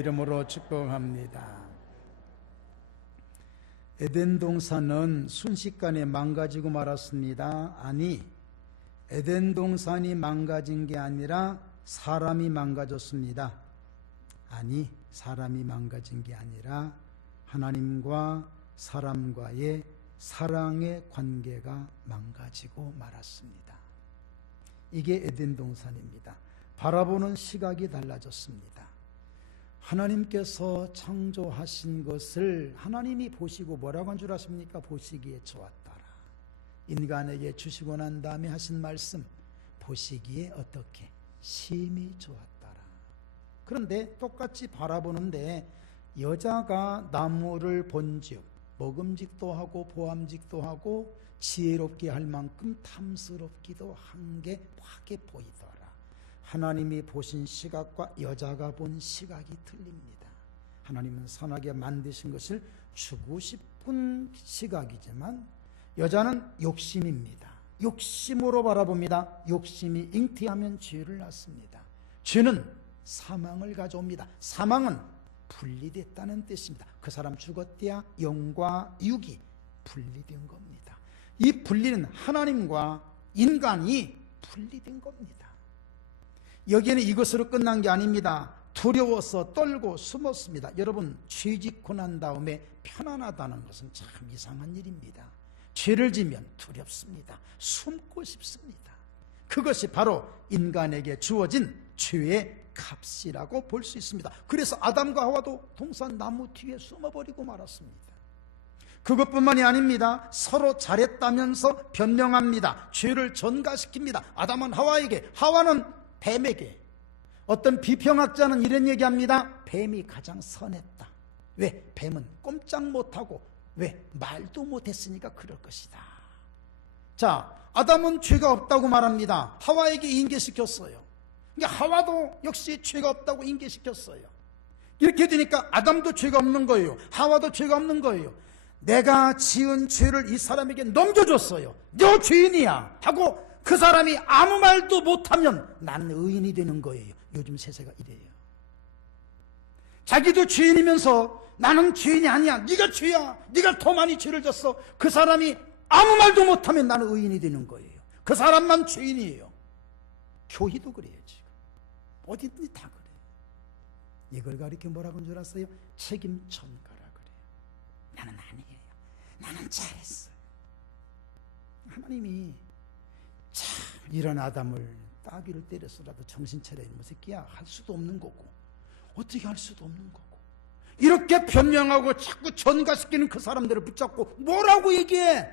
이름으로 축복합니다. 에덴 동산은 순식간에 망가지고 말았습니다. 아니, 에덴 동산이 망가진 게 아니라 사람이 망가졌습니다. 아니, 사람이 망가진 게 아니라 하나님과 사람과의 사랑의 관계가 망가지고 말았습니다. 이게 에덴 동산입니다. 바라보는 시각이 달라졌습니다. 하나님께서 창조하신 것을 하나님이 보시고 뭐라고 한 줄 아십니까? 보시기에 좋았더라. 인간에게 주시고 난 다음에 하신 말씀, 보시기에 어떻게? 심히 좋았더라. 그런데 똑같이 바라보는데 여자가 나무를 본즉 먹음직도 하고 보암직도 하고 지혜롭게 할 만큼 탐스럽기도 한 게 확에 보이더라. 하나님이 보신 시각과 여자가 본 시각이 틀립니다. 하나님은 선하게 만드신 것을 주고 싶은 시각이지만 여자는 욕심입니다. 욕심으로 바라봅니다. 욕심이 잉태하면 죄를 낳습니다. 죄는 사망을 가져옵니다. 사망은 분리됐다는 뜻입니다. 그 사람 죽었대야 영과 육이 분리된 겁니다. 이 분리는 하나님과 인간이 분리된 겁니다. 여기에는 이것으로 끝난 게 아닙니다. 두려워서 떨고 숨었습니다. 여러분, 죄 짓고 난 다음에 편안하다는 것은 참 이상한 일입니다. 죄를 지면 두렵습니다. 숨고 싶습니다. 그것이 바로 인간에게 주어진 죄의 값이라고 볼 수 있습니다. 그래서 아담과 하와도 동산 나무 뒤에 숨어버리고 말았습니다. 그것뿐만이 아닙니다. 서로 잘했다면서 변명합니다. 죄를 전가시킵니다. 아담은 하와에게, 하와는 뱀에게. 어떤 비평학자는 이런 얘기합니다. 뱀이 가장 선했다. 왜? 뱀은 꼼짝 못하고, 왜? 말도 못했으니까 그럴 것이다. 자, 아담은 죄가 없다고 말합니다. 하와에게 인계시켰어요. 그러니까 하와도 역시 죄가 없다고 인계시켰어요. 이렇게 되니까 아담도 죄가 없는 거예요. 하와도 죄가 없는 거예요. 내가 지은 죄를 이 사람에게 넘겨줬어요. 너 죄인이야 하고 그 사람이 아무 말도 못하면 나는 의인이 되는 거예요. 요즘 세세가 이래요. 자기도 죄인이면서 나는 죄인이 아니야, 네가 죄야, 네가 더 많이 죄를 졌어. 그 사람이 아무 말도 못하면 나는 의인이 되는 거예요. 그 사람만 죄인이에요. 교회도 그래요. 지금 어디든지 다 그래요. 이걸 가리켜 뭐라고 한 줄 아세요? 책임 전가라 그래요. 나는 아니에요, 나는 잘했어요. 하나님이 참, 이런 아담을 따귀를 때려서라도 정신 차려, 이놈의 새끼야, 할 수도 없는 거고, 어떻게 할 수도 없는 거고, 이렇게 변명하고 자꾸 전가시키는 그 사람들을 붙잡고 뭐라고 얘기해?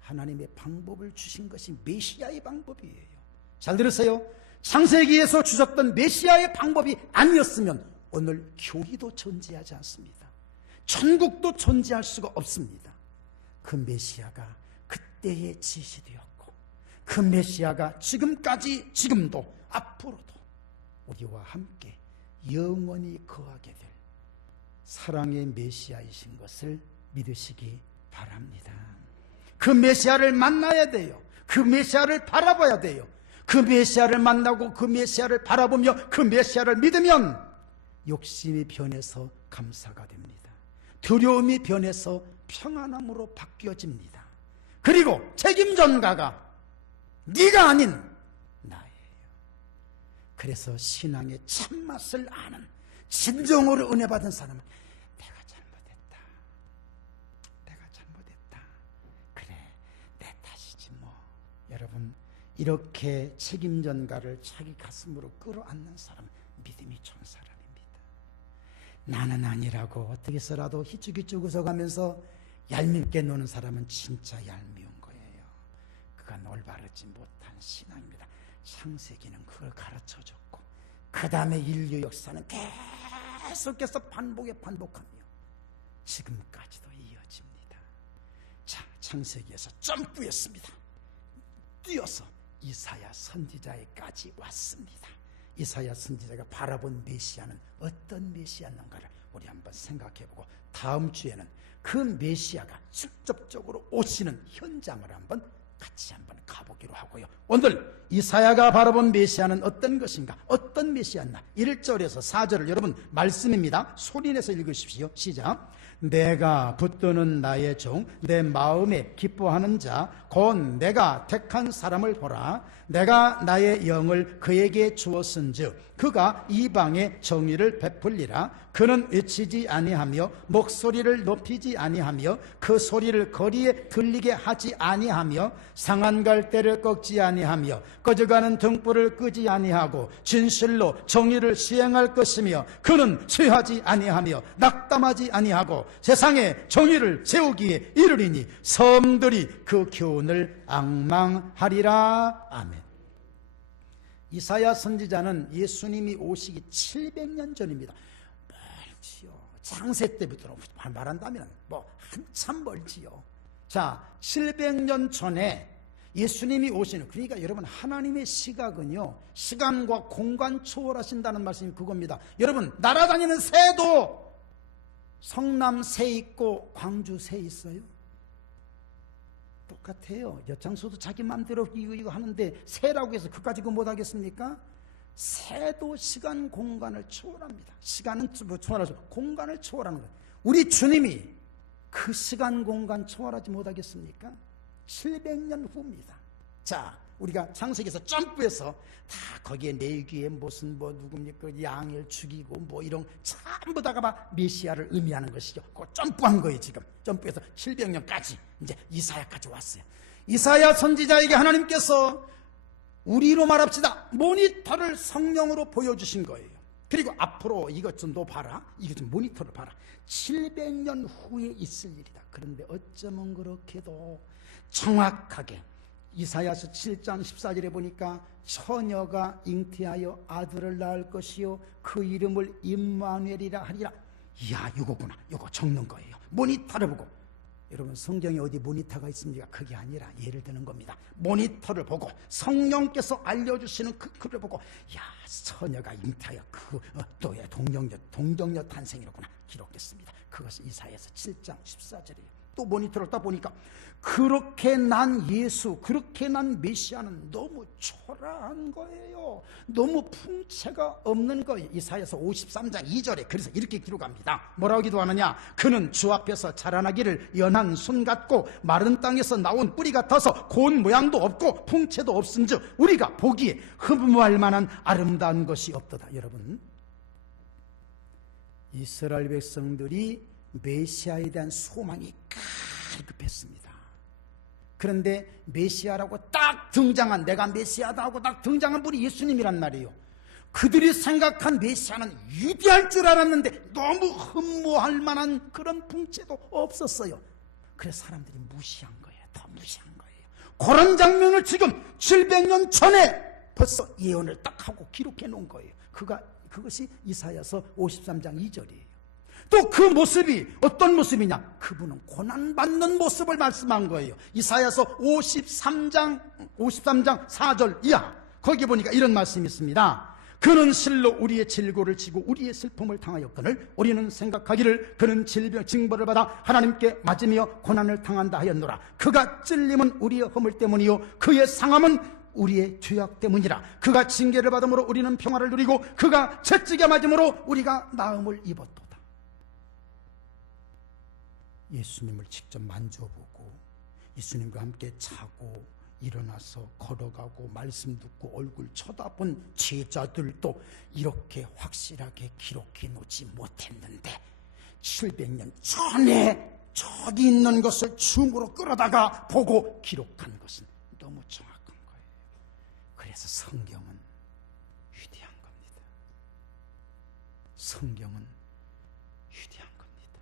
하나님의 방법을 주신 것이 메시아의 방법이에요. 잘 들으세요. 창세기에서 주셨던 메시아의 방법이 아니었으면 오늘 교회도 존재하지 않습니다. 천국도 존재할 수가 없습니다. 그 메시아가 그때의 지시되었고, 그 메시아가 지금까지, 지금도 앞으로도 우리와 함께 영원히 거하게 될 사랑의 메시아이신 것을 믿으시기 바랍니다. 그 메시아를 만나야 돼요. 그 메시아를 바라봐야 돼요. 그 메시아를 만나고 그 메시아를 바라보며 그 메시아를 믿으면 욕심이 변해서 감사가 됩니다. 두려움이 변해서 평안함으로 바뀌어집니다. 그리고 책임 전가가 네가 아닌 나예요. 그래서 신앙의 참맛을 아는, 진정으로 은혜 받은 사람은 내가 잘못했다. 그래, 내 탓이지 뭐. 여러분, 이렇게 책임 전가를 자기 가슴으로 끌어안는 사람은 믿음이 좋은 사람입니다. 나는 아니라고 어떻게 해서라도 희죽희죽 웃어가면서 얄밉게 노는 사람은 진짜 얄미운 거예요. 그건 올바르지 못한 신앙입니다. 창세기는 그걸 가르쳐줬고, 그 다음에 인류 역사는 계속해서 반복하며 지금까지도 이어집니다. 자, 창세기에서 점프했습니다. 뛰어서 이사야 선지자에까지 왔습니다. 이사야 선지자가 바라본 메시아는 어떤 메시아였는가를 우리 한번 생각해보고, 다음 주에는 그 메시아가 직접적으로 오시는 현장을 한번 같이 한번 가보기로 하고요. 오늘 이사야가 바라본 메시아는 어떤 것인가? 어떤 메시아였나? 1절에서 4절을 여러분 말씀입니다. 소리내서 읽으십시오. 시작. 내가 붙드는 나의 종, 내 마음에 기뻐하는 자, 곧 내가 택한 사람을 보라. 내가 나의 영을 그에게 주었은즉 그가 이방에 정의를 베풀리라. 그는 외치지 아니하며 목소리를 높이지 아니하며 그 소리를 거리에 들리게 하지 아니하며 상한 갈대를 꺾지 아니하며 꺼져가는 등불을 끄지 아니하고 진실로 정의를 시행할 것이며 그는 취하지 아니하며 낙담하지 아니하고 세상에 정의를 세우기에 이르리니 섬들이 그 교훈을 앙망하리라. 아멘. 이사야 선지자는 예수님이 오시기 700년 전입니다. 멀지요. 창세 때부터 말한다면 한참 멀지요. 자, 700년 전에 예수님이 오시는, 그러니까 여러분 하나님의 시각은요, 시간과 공간 초월하신다는 말씀이 그겁니다. 여러분 날아다니는 새도 성남 새 있고 광주 새 있어요? 똑같아요. 여창수도 자기 마음대로 이거 하는데 새라고 해서 그까지 못하겠습니까? 새도 시간 공간을 초월합니다. 시간은 초월하죠. 공간을 초월하는 거예요. 우리 주님이 그 시간 공간 초월하지 못하겠습니까? 700년 후입니다. 자, 우리가 창세기에서 점프해서 다 거기에 내귀에 무슨 누굽니까 양을 죽이고 이런 전부 다가 메시아를 의미하는 것이죠. 그거 점프한 거예요. 지금 점프해서 700년까지 이제 이사야까지 왔어요. 이사야 선지자에게 하나님께서 우리로 말합시다 모니터를 성령으로 보여주신 거예요. 그리고 앞으로 이것 좀 너 봐라, 이것 좀 모니터를 봐라. 700년 후에 있을 일이다. 그런데 어쩌면 그렇게도 정확하게 이사야서 7장 14절에 보니까 처녀가 잉태하여 아들을 낳을 것이요 그 이름을 임마누엘이라 하리라. 이야, 이거구나. 이거 적는 거예요. 모니터를 보고. 여러분 성경에 어디 모니터가 있습니까? 그게 아니라 예를 드는 겁니다. 모니터를 보고 성령께서 알려주시는 그 글을 보고, 야, 처녀가 잉태하여 너의 동정녀 탄생이로구나 기록됐습니다. 그것이 이사야서 7장 14절이에요. 또 모니터를 딱 보니까 그렇게 난 예수, 그렇게 난 메시아는 너무 초라한 거예요. 너무 풍채가 없는 거예요. 이사야서 53장 2절에 그래서 이렇게 기록합니다. 뭐라고 기도하느냐? 그는 주 앞에서 자라나기를 연한 순 같고 마른 땅에서 나온 뿌리 같아서 고운 모양도 없고 풍채도 없은즉 우리가 보기에 흠모할 만한 아름다운 것이 없도다. 여러분, 이스라엘 백성들이 메시아에 대한 소망이 갈급했습니다. 그런데 메시아라고 딱 등장한, 내가 메시아다 하고 딱 등장한 분이 예수님이란 말이에요. 그들이 생각한 메시아는 위대할 줄 알았는데 너무 흠모할 만한 그런 풍채도 없었어요. 그래서 사람들이 무시한 거예요. 더 무시한 거예요. 그런 장면을 지금 700년 전에 벌써 예언을 딱 하고 기록해 놓은 거예요. 그것이 이사야서 53장 2절이에요. 또 그 모습이 어떤 모습이냐? 그분은 고난받는 모습을 말씀한 거예요. 이사야서 53장 4절 이하 거기 보니까 이런 말씀이 있습니다. 그는 실로 우리의 질고를 지고 우리의 슬픔을 당하였거늘 우리는 생각하기를 그는 징벌을 받아 하나님께 맞으며 고난을 당한다 하였노라. 그가 찔림은 우리의 허물 때문이요 그의 상함은 우리의 죄악 때문이라. 그가 징계를 받음으로 우리는 평화를 누리고 그가 채찍에 맞음으로 우리가 나음을 입었도다. 예수님을 직접 만져보고 예수님과 함께 자고 일어나서 걸어가고 말씀 듣고 얼굴 쳐다본 제자들도 이렇게 확실하게 기록해 놓지 못했는데 700년 전에 저기 있는 것을 줌으로 끌어다가 보고 기록한 것은 너무 정확한 거예요. 그래서 성경은 위대한 겁니다. 성경은 위대한 겁니다.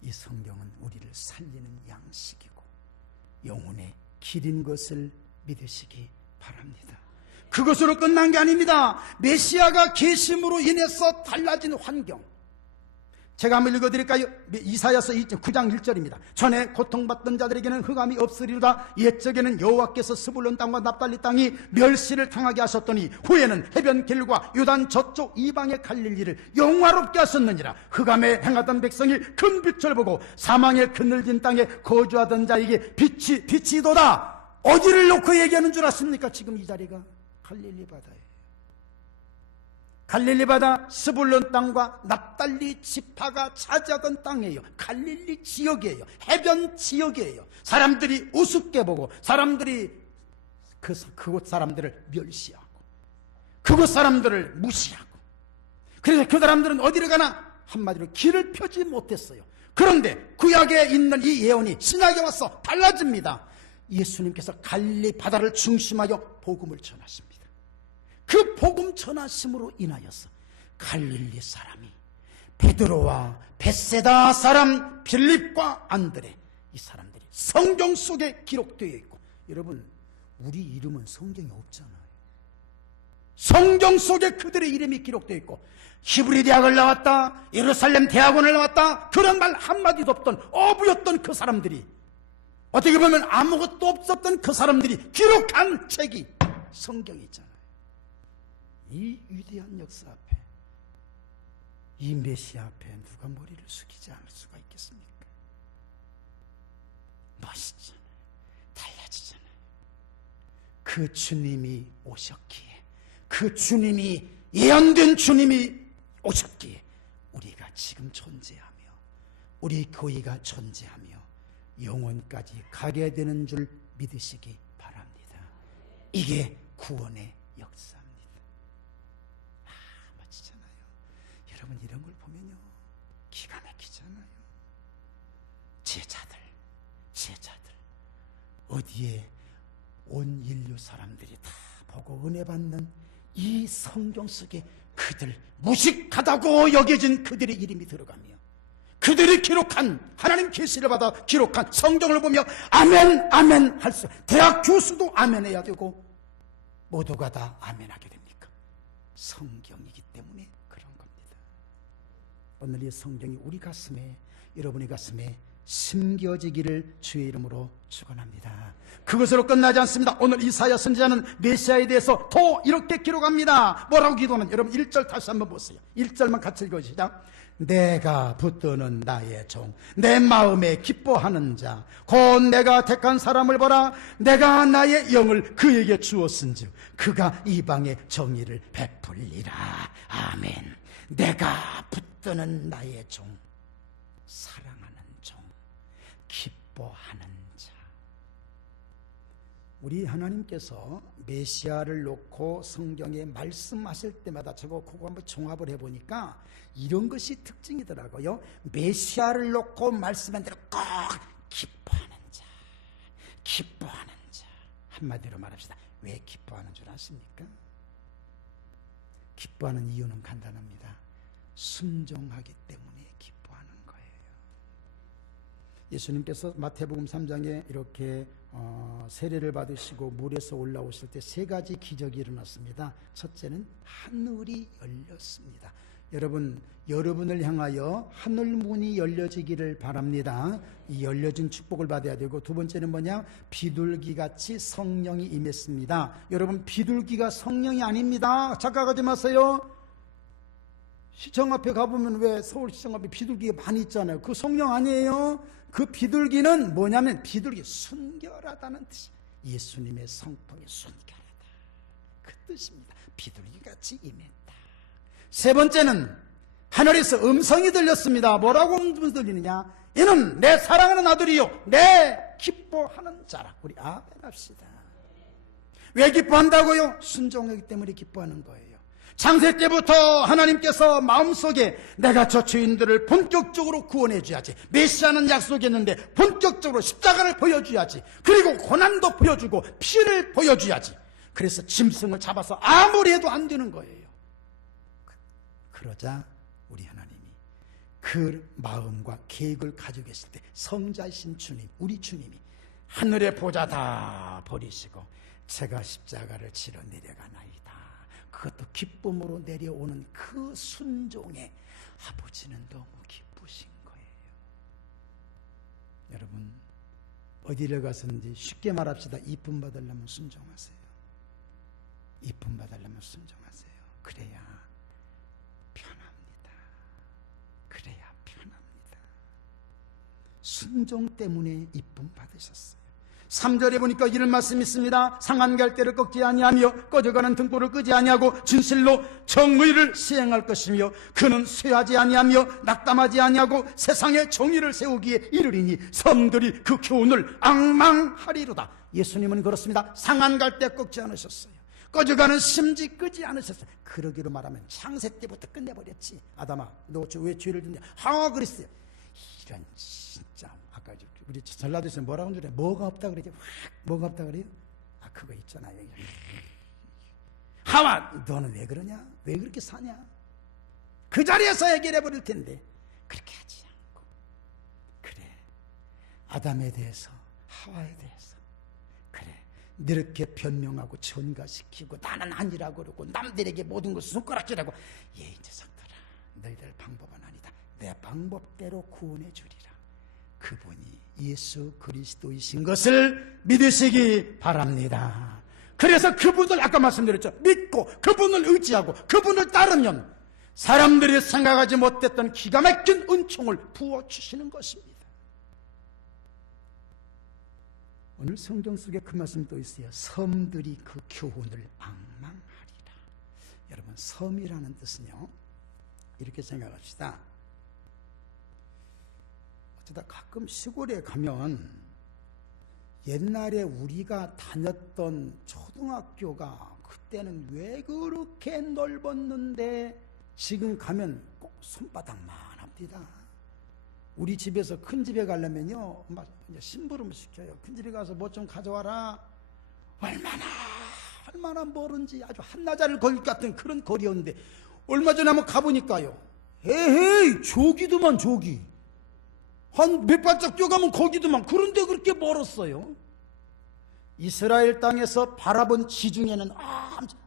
이 성경은 우리를 살리는 양식이고 영혼의 길인 것을 믿으시기 바랍니다. 그것으로 끝난 게 아닙니다. 메시아가 계심으로 인해서 달라진 환경, 제가 한번 읽어드릴까요? 이사야서 9장 1절입니다. 전에 고통받던 자들에게는 흑암이 없으리로다. 옛적에는 여호와께서 스불론 땅과 납달리 땅이 멸시를 당하게 하셨더니 후에는 해변 길과 요단 저쪽 이방의 갈릴리를 영화롭게 하셨느니라. 흑암에 행하던 백성이 큰 빛을 보고 사망의 그늘진 땅에 거주하던 자에게 빛이도다. 어디를 놓고 얘기하는 줄 아십니까? 지금 이 자리가 갈릴리 바다예요. 갈릴리 바다, 스불론 땅과 납달리 지파가 차지하던 땅이에요. 갈릴리 지역이에요. 해변 지역이에요. 사람들이 우습게 보고, 사람들이 그곳 사람들을 멸시하고, 그곳 사람들을 무시하고, 그래서 그 사람들은 어디를 가나 한마디로 길을 펴지 못했어요. 그런데 구약에 있는 이 예언이 신약에 와서 달라집니다. 예수님께서 갈릴리 바다를 중심하여 복음을 전하십니다. 그 복음 전하심으로 인하여서 갈릴리 사람이 베드로와 벳세다 사람 빌립과 안드레, 이 사람들이 성경 속에 기록되어 있고, 여러분 우리 이름은 성경에 없잖아요. 성경 속에 그들의 이름이 기록되어 있고, 히브리 대학을 나왔다, 예루살렘 대학원을 나왔다, 그런 말 한마디도 없던 어부였던 그 사람들이, 어떻게 보면 아무것도 없었던 그 사람들이 기록한 책이 성경이잖아요. 이 위대한 역사 앞에, 이 메시아 앞에 누가 머리를 숙이지 않을 수가 있겠습니까? 멋있잖아요. 달라지잖아요. 그 주님이 오셨기에, 그 주님이, 예언된 주님이 오셨기에 우리가 지금 존재하며, 우리 교회가 존재하며 영원까지 가게 되는 줄 믿으시기 바랍니다. 이게 구원의 역사입니다. 멋지잖아요. 여러분 이런 걸 보면요, 기가 막히잖아요. 제자들 어디에 온 인류 사람들이 다 보고 은혜 받는 이 성경 속에 그들, 무식하다고 여겨진 그들의 이름이 들어가며, 그들이 기록한, 하나님 계시를 받아 기록한 성경을 보며 아멘 아멘 할 수, 대학 교수도 아멘 해야 되고 모두가 다 아멘 하게 됩니까? 성경이기 때문에 그런 겁니다. 오늘 이 성경이 우리 가슴에, 여러분의 가슴에 심겨지기를 주의 이름으로 축원합니다. 그것으로 끝나지 않습니다. 오늘 이사야 선지자는 메시아에 대해서 더 이렇게 기록합니다. 뭐라고 기도하는, 여러분 1절 다시 한번 보세요. 1절만 같이 읽어주시죠. 내가 붙드는 나의 종, 내 마음에 기뻐하는 자, 곧 내가 택한 사람을 보라. 내가 나의 영을 그에게 주었은즉 그가 이방의 정의를 베풀리라. 아멘. 내가 붙드는 나의 종, 사랑하는 종, 기뻐하는 자. 우리 하나님께서 메시아를 놓고 성경에 말씀하실 때마다 저거 그거 한번 종합을 해보니까 이런 것이 특징이더라고요. 메시아를 놓고 말씀한 대로 꼭 기뻐하는 자, 기뻐하는 자. 한마디로 말합시다. 왜 기뻐하는 줄 아십니까? 기뻐하는 이유는 간단합니다. 순종하기 때문에 기뻐하는 거예요. 예수님께서 마태복음 3장에 이렇게 세례를 받으시고 물에서 올라오실 때 세 가지 기적이 일어났습니다. 첫째는 하늘이 열렸습니다. 여러분, 여러분을 향하여 하늘문이 열려지기를 바랍니다. 이 열려진 축복을 받아야 되고, 두 번째는 뭐냐? 비둘기같이 성령이 임했습니다. 여러분, 비둘기가 성령이 아닙니다. 착각하지 마세요. 시청 앞에 가보면 왜 서울시청 앞에 비둘기가 많이 있잖아요. 그 성령 아니에요. 그 비둘기는 뭐냐면, 비둘기, 순결하다는 뜻이, 예수님의 성품이 순결하다, 그 뜻입니다. 비둘기같이 임했다. 세 번째는 하늘에서 음성이 들렸습니다. 뭐라고 음성이 들리느냐? 이는 내 사랑하는 아들이요 내 기뻐하는 자라. 우리 아멘 합시다. 왜 기뻐한다고요? 순종하기 때문에 기뻐하는 거예요. 창세 때부터 하나님께서 마음속에 내가 저 죄인들을 본격적으로 구원해 줘야지, 메시아는 약속했는데 본격적으로 십자가를 보여줘야지, 그리고 고난도 보여주고 피를 보여줘야지, 그래서 짐승을 잡아서 아무리 해도 안 되는 거예요. 그러자 우리 하나님이 그 마음과 계획을 가지고 계실 때 성자이신 주님, 우리 주님이 하늘의 보좌 다 버리시고 제가 십자가를 치러 내려가나이다, 그것도 기쁨으로 내려오는 그 순종에 아버지는 너무 기뻐. 세우신 거예요. 여러분, 어디를 가서든지 쉽게 말합시다. 이쁨 받으려면 순종하세요. 이쁨 받으려면 순종하세요. 그래야 편합니다. 그래야 편합니다. 순종 때문에 이쁨 받으셨어요. 3절에 보니까 이런 말씀이 있습니다. 상한 갈대를 꺾지 아니하며 꺼져가는 등불을 끄지 아니하고 진실로 정의를 시행할 것이며 그는 쇠하지 아니하며 낙담하지 아니하고 세상에 정의를 세우기에 이르리니 섬들이 그 교훈을 앙망하리로다. 예수님은 그렇습니다. 상한 갈대 꺾지 않으셨어요. 꺼져가는 심지 끄지 않으셨어요. 그러기로 말하면 창세 때부터 끝내버렸지. 아담아, 너 왜 죄를 짓냐? 하와 그랬어요. 이런 진짜, 아까 우리 전라도에서 뭐라고 하는 줄 알아요? 뭐가 없다 그러지? 뭐가 없다 그래요? 아, 그거 있잖아요. 하와, 너는 왜 그러냐? 왜 그렇게 사냐? 그 자리에서 해결해 버릴 텐데 그렇게 하지 않고, 그래, 아담에 대해서, 하와에 대해서, 그래, 이렇게 변명하고 전가시키고 나는 아니라고 그러고 남들에게 모든 것을 손가락질하고, 예, 이제 성들아, 너희들 방법은 아니다. 내 방법대로 구원해 주리라. 그분이 예수 그리스도이신 것을 믿으시기 바랍니다. 그래서 그분을 아까 말씀드렸죠. 믿고 그분을 의지하고 그분을 따르면 사람들이 생각하지 못했던 기가 막힌 은총을 부어주시는 것입니다. 오늘 성경 속에 그 말씀 또 있어요. 섬들이 그 교훈을 앙망하리라. 여러분, 섬이라는 뜻은요, 이렇게 생각합시다. 어쩌다 가끔 시골에 가면 옛날에 우리가 다녔던 초등학교가 그때는 왜 그렇게 넓었는데 지금 가면 꼭 손바닥만 합니다. 우리 집에서 큰 집에 가려면요, 막 심부름 시켜요. 큰 집에 가서 뭐 좀 가져와라. 얼마나 멀은지 아주 한나자를 거리 같은 그런 거리였는데 얼마 전에 한번 가보니까요, 에헤이, 저기도만 저기. 한 몇 발짝 뛰어가면 거기도만. 그런데 그렇게 멀었어요. 이스라엘 땅에서 바라본 지중해는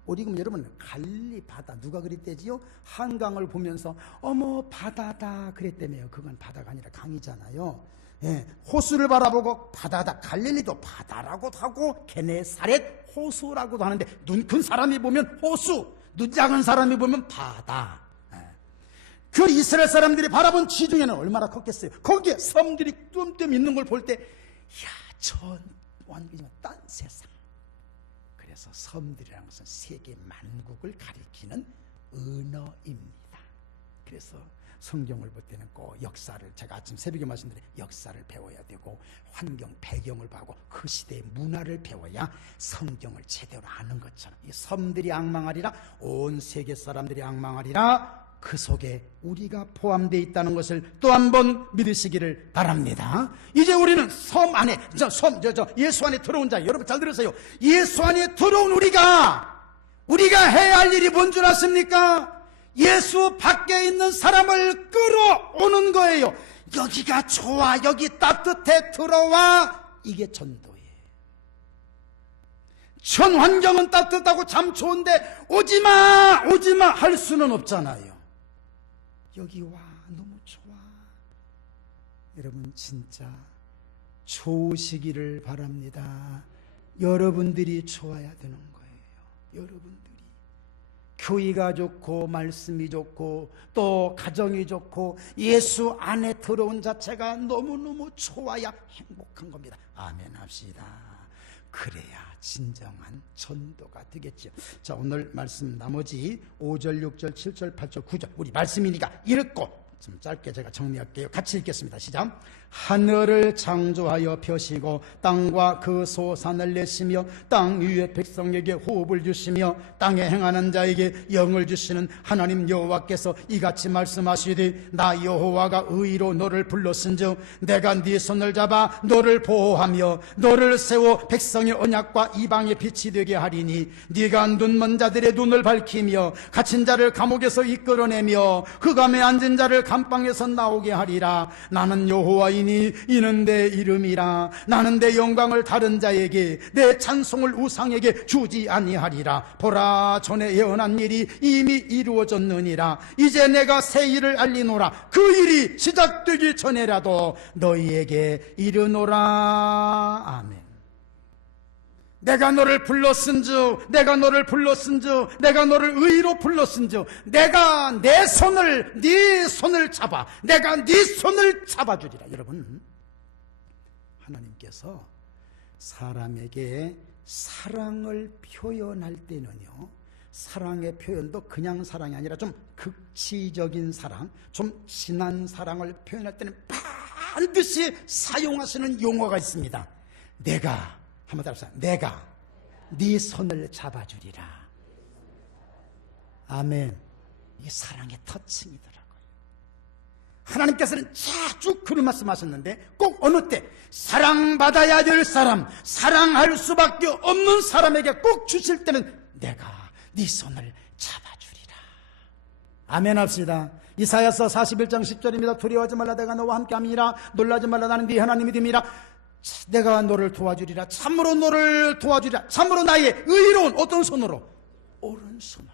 우리 그럼 여러분 갈릴리 바다, 누가 그랬대지요? 한강을 보면서 어머 바다다 그랬다며요. 그건 바다가 아니라 강이잖아요. 예, 호수를 바라보고 바다다. 갈릴리도 바다라고도 하고 게네사렛 호수라고도 하는데 눈 큰 사람이 보면 호수, 눈 작은 사람이 보면 바다. 그 이스라엘 사람들이 바라본 지중해는 얼마나 컸겠어요. 거기에 섬들이 뚠뚠 있는 걸 볼 때, 이야, 전 완전히 딴 세상. 그래서 섬들이라는 것은 세계 만국을 가리키는 언어입니다. 그래서 성경을 볼 때는 꼭 역사를, 제가 아침 새벽에 말씀드린 역사를 배워야 되고 환경, 배경을 보고 그 시대의 문화를 배워야 성경을 제대로 아는 것처럼, 이 섬들이 앙망하리라, 온 세계 사람들이 앙망하리라, 그 속에 우리가 포함되어 있다는 것을 또 한 번 믿으시기를 바랍니다. 이제 우리는 섬 안에, 예수 안에 들어온 자, 여러분 잘 들으세요. 예수 안에 들어온 우리가 해야 할 일이 뭔 줄 아십니까? 예수 밖에 있는 사람을 끌어오는 거예요. 여기가 좋아, 여기 따뜻해, 들어와. 이게 전도예요. 전 환경은 따뜻하고 참 좋은데 오지마 할 수는 없잖아요. 여기 와, 너무 좋아. 여러분 진짜 좋으시기를 바랍니다. 여러분들이 좋아야 되는 거예요. 여러분들이 교회가 좋고 말씀이 좋고 또 가정이 좋고 예수 안에 들어온 자체가 너무너무 좋아야 행복한 겁니다. 아멘 합시다. 그래야 진정한 전도가 되겠죠. 자, 오늘 말씀 나머지 5절, 6절, 7절, 8절, 9절 우리 말씀이니까 읽고 좀 짧게 제가 정리할게요. 같이 읽겠습니다. 시작. 하늘을 창조하여 펴시고 땅과 그 소산을 내시며 땅 위에 백성에게 호흡을 주시며 땅에 행하는 자에게 영을 주시는 하나님 여호와께서 이같이 말씀하시되 나 여호와가 의로 너를 불렀은즉 내가 네 손을 잡아 너를 보호하며 너를 세워 백성의 언약과 이방의 빛이 되게 하리니 네가 눈먼 자들의 눈을 밝히며 갇힌 자를 감옥에서 이끌어내며 흑암에 앉은 자를 감방에서 나오게 하리라. 나는 여호와이니 이는 내 이름이라. 나는 내 영광을 다른 자에게 내 찬송을 우상에게 주지 아니하리라. 보라, 전에 예언한 일이 이미 이루어졌느니라. 이제 내가 새 일을 알리노라. 그 일이 시작되기 전에라도 너희에게 이르노라. 아멘. 내가 너를 불렀은즉, 내가 너를 불렀은즉, 내가 너를 의로 불렀은즉, 내가 내 손을, 네 손을 잡아, 내가 네 손을 잡아주리라. 여러분, 하나님께서 사람에게 사랑을 표현할 때는요, 사랑의 표현도 그냥 사랑이 아니라 좀 극치적인 사랑, 좀 진한 사랑을 표현할 때는 반드시 사용하시는 용어가 있습니다. 내가, 한번 따라서, 내가 네 손을 잡아주리라. 아멘. 이게 사랑의 터칭이더라고요. 하나님께서는 자주 그런 말씀하셨는데 꼭 어느 때 사랑받아야 될 사람, 사랑할 수밖에 없는 사람에게 꼭 주실 때는 내가 네 손을 잡아주리라. 아멘 합시다. 이사야서 41장 10절입니다. 두려워하지 말라, 내가 너와 함께함이라. 놀라지 말라, 나는 네 하나님이 됨이라. 내가 너를 도와주리라. 참으로 너를 도와주리라. 참으로 나의 의로운 어떤 손으로? 오른손으로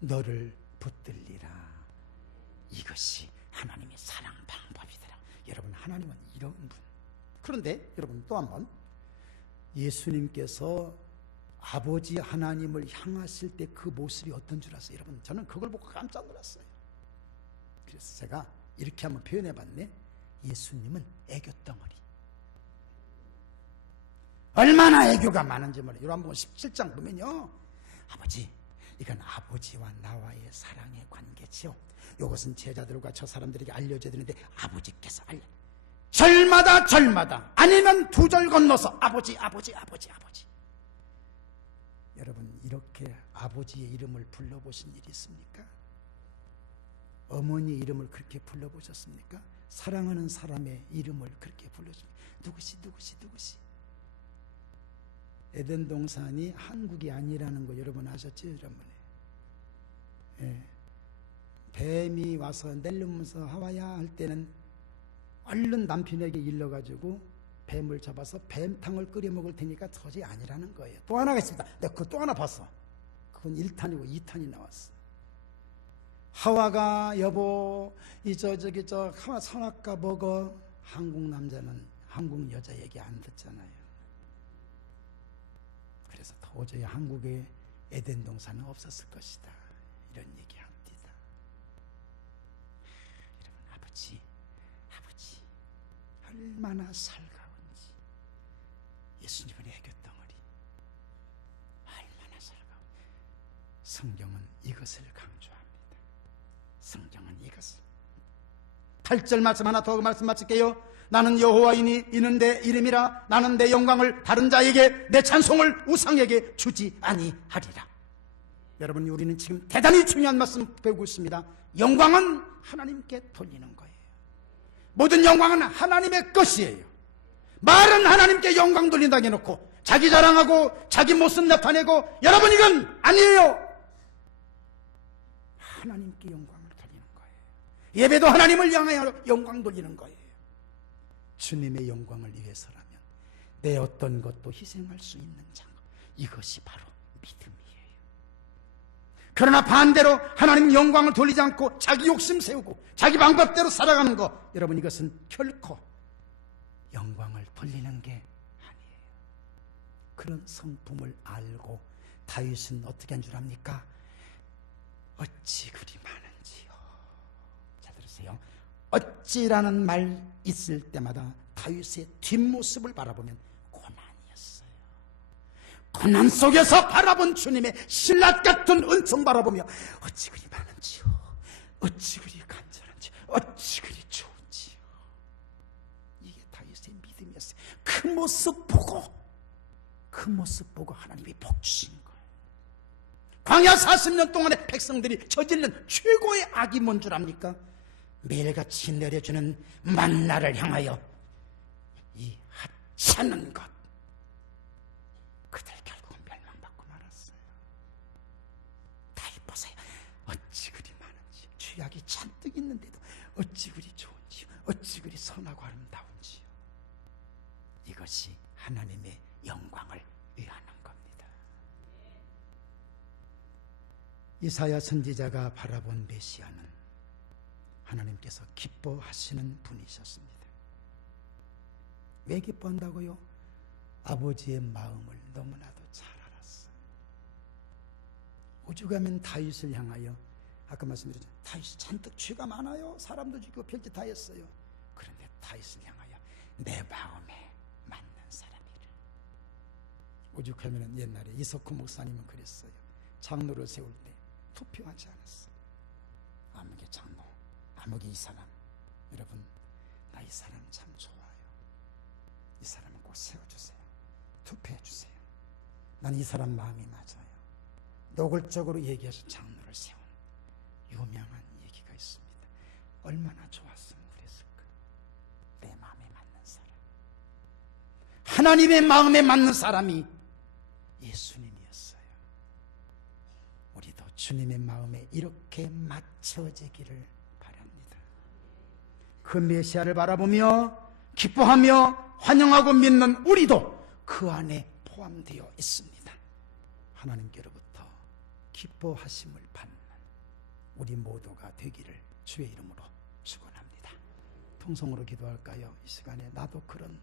너를 붙들리라. 이것이 하나님의 사랑 방법이더라. 여러분, 하나님은 이런 분. 그런데 여러분, 또 한 번, 예수님께서 아버지 하나님을 향하실 때 그 모습이 어떤 줄 아세요? 여러분, 저는 그걸 보고 깜짝 놀랐어요. 그래서 제가 이렇게 한번 표현해 봤네. 예수님은 애교덩어리. 얼마나 애교가 많은지 몰라요. 요한복음 17장 보면요, 아버지, 이건 아버지와 나와의 사랑의 관계지요. 이것은 제자들과 저 사람들에게 알려줘야 되는데 아버지께서 절마다 아니면 두 절 건너서 아버지. 여러분, 이렇게 아버지의 이름을 불러보신 일이 있습니까? 어머니의 이름을 그렇게 불러보셨습니까? 사랑하는 사람의 이름을 그렇게 불러주십니까? 누구시? 에덴 동산이 한국이 아니라는 거 여러분 아셨죠? 여러분, 예. 뱀이 와서 낼름면서 하와야 할 때는 얼른 남편에게 일러가지고 뱀을 잡아서 뱀탕을 끓여 먹을 테니까 저지 아니라는 거예요. 또 하나가 있습니다. 내가 그거 또 하나 봤어. 그건 1탄이고 2탄이 나왔어. 하와가 여보, 하와 선악과 먹어. 한국 남자는 한국 여자 얘기 안 듣잖아요. 그래서 도저히 한국에 에덴 동산은 없었을 것이다, 이런 얘기합니다. 여러분, 아버지 얼마나 살가운지. 예수님은 애교덩어리. 얼마나 살가운지. 성경은 이것을 강조합니다. 성경은 이것을. 8절 말씀 하나 더 말씀 마칠게요. 나는 여호와이니 이는 내 이름이라. 나는 내 영광을 다른 자에게, 내 찬송을 우상에게 주지 아니하리라. 여러분, 우리는 지금 대단히 중요한 말씀 배우고 있습니다. 영광은 하나님께 돌리는 거예요. 모든 영광은 하나님의 것이에요. 말은 하나님께 영광 돌린다고 해놓고 자기 자랑하고 자기 모습 나타내고, 여러분, 이건 아니에요. 하나님께 영광을 돌리는 거예요. 예배도 하나님을 향하여 영광 돌리는 거예요. 주님의 영광을 위해서라면 내 어떤 것도 희생할 수 있는 장, 이것이 바로 믿음이에요. 그러나 반대로 하나님 영광을 돌리지 않고 자기 욕심 세우고 자기 방법대로 살아가는 것, 여러분, 이것은 결코 영광을 돌리는 게 아니에요. 그런 성품을 알고 다윗은 어떻게 한 줄 압니까? 어찌 그리 많은지요. 자, 들으세요. 어찌라는 말 있을 때마다 다윗의 뒷모습을 바라보면 고난이었어요. 고난 속에서 바라본 주님의 신라 같은 은총 바라보며 어찌 그리 많은지요, 어찌 그리 간절한지, 어찌 그리 좋은지요. 이게 다윗의 믿음이었어요. 그 모습 보고 하나님이 복 주신 거예요. 광야 40년 동안에 백성들이 저지른 최고의 악이 뭔 줄 압니까? 매일같이 내려주는 만나를 향하여 이 하찮은 것, 그들 결국은 멸망받고 말았어요. 다윗 보세요. 어찌 그리 많은지, 주여 죄악이 잔뜩 있는데도 어찌 그리 좋은지요, 어찌 그리 선하고 아름다운지요. 이것이 하나님의 영광을 위하는 겁니다. 이사야 선지자가 바라본 메시아는 하나님께서 기뻐하시는 분이셨습니다. 왜 기뻐한다고요? 아버지의 마음을 너무나도 잘 알았어요. 오죽하면 다윗을 향하여, 아까 말씀드렸죠, 다윗이 잔뜩 죄가 많아요. 사람도 죽이고 별짓 다 했어요. 그런데 다윗을 향하여 내 마음에 맞는 사람이를. 오죽하면 옛날에 이석호 목사님은 그랬어요. 장로를 세울 때 투표하지 않았어요. 아무개 장로, 아무개 이 사람, 여러분 나 이 사람 참 좋아요. 이 사람은 꼭 세워주세요. 투표해 주세요. 난 이 사람 마음이 맞아요. 노골적으로 얘기해서 장로를 세운 유명한 얘기가 있습니다. 얼마나 좋았으면 그랬을까. 내 마음에 맞는 사람, 하나님의 마음에 맞는 사람이 예수님이었어요. 우리도 주님의 마음에 이렇게 맞춰지기를 바랍니다. 그 메시아를 바라보며 기뻐하며 환영하고 믿는 우리도 그 안에 포함되어 있습니다. 하나님께로부터 기뻐하심을 받는 우리 모두가 되기를 주의 이름으로 축원합니다. 통성으로 기도할까요? 이 시간에 나도 그런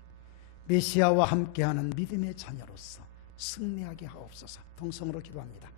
메시아와 함께하는 믿음의 자녀로서 승리하게 하옵소서. 통성으로 기도합니다.